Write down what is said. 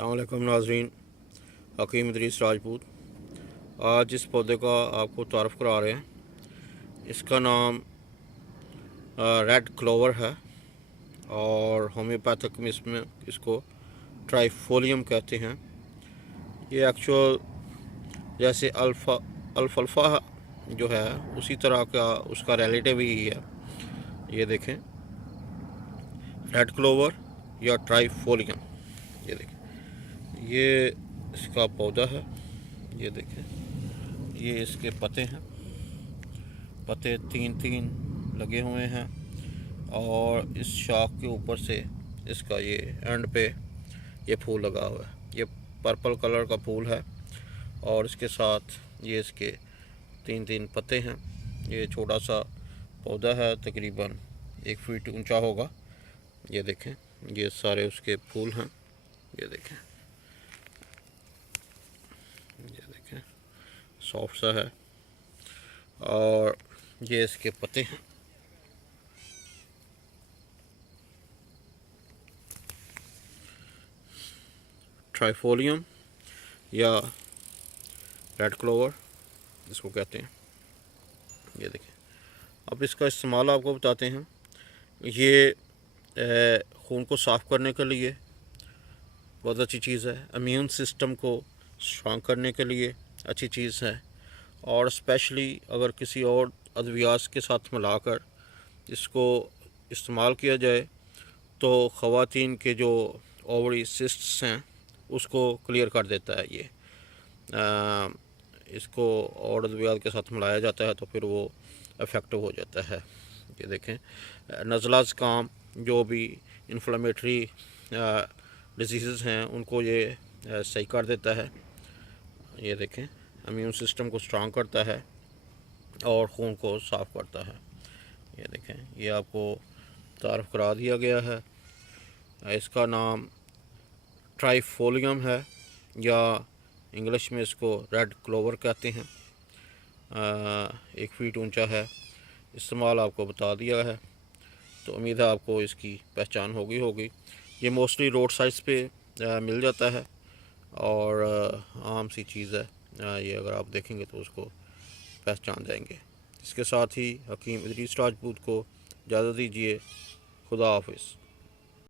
अस्सलाम वालेकुम नाज़रीन, हकीम इदरीस राजपूत। आज इस पौधे का आपको तारफ़ करा रहे हैं। इसका नाम रेड क्लोवर है और होम्योपैथिक में इसमें इसको ट्राइफोलियम कहते हैं। ये एक्चुअल जैसे अल्फ़ाल्फ़ा जो है उसी तरह का उसका रिलेटिव ही है। ये देखें, रेड क्लोवर या ट्राइफोलियम। ये देखें, ये इसका पौधा है। ये देखें, ये इसके पत्ते हैं। पत्ते तीन लगे हुए हैं और इस शाख के ऊपर से इसका ये एंड पे ये फूल लगा हुआ है। ये पर्पल कलर का फूल है और इसके साथ ये इसके तीन पत्ते हैं। ये छोटा सा पौधा है, तकरीबन 1 फीट ऊंचा होगा। ये देखें, ये सारे उसके फूल हैं। ये देखें, सॉफ्ट सा है और ये इसके पत्ते हैं। ट्राइफोलियम या रेड क्लोवर इसको कहते हैं। ये देखें, अब इसका इस्तेमाल आपको बताते हैं। ये खून को साफ़ करने के लिए बहुत अच्छी चीज़ है। इम्यून सिस्टम को स्ट्रॉन्ग करने के लिए अच्छी चीज़ है और स्पेशली अगर किसी और अद्वियात के साथ मिलाकर इसको इस्तेमाल किया जाए तो ख़वातीन के जो ओवरी सिस्ट्स हैं उसको क्लियर कर देता है। ये इसको और अद्वियात के साथ मिलाया जाता है तो फिर वो इफ़ेक्टिव हो जाता है। ये देखें, नज़ला ज़ुकाम, जो भी inflammatory डिजीज़ हैं उनको ये सही कर देता है। ये देखें, इम्यून सिस्टम को स्ट्रॉन्ग करता है और खून को साफ़ करता है। ये देखें, ये आपको तारफ़ करा दिया गया है। इसका नाम ट्राइफोलियम है या इंग्लिश में इसको रेड क्लोवर कहते हैं। 1 फीट ऊंचा है। इस्तेमाल आपको बता दिया है, तो उम्मीद है आपको इसकी पहचान होगी। ये मोस्टली रोड साइड्स पे मिल जाता है और आम सी चीज़ है। ये अगर आप देखेंगे तो उसको पहचान जाएंगे। इसके साथ ही हकीम इदरीस राजपूत को इजाज़त दीजिए। खुदा हाफिज़।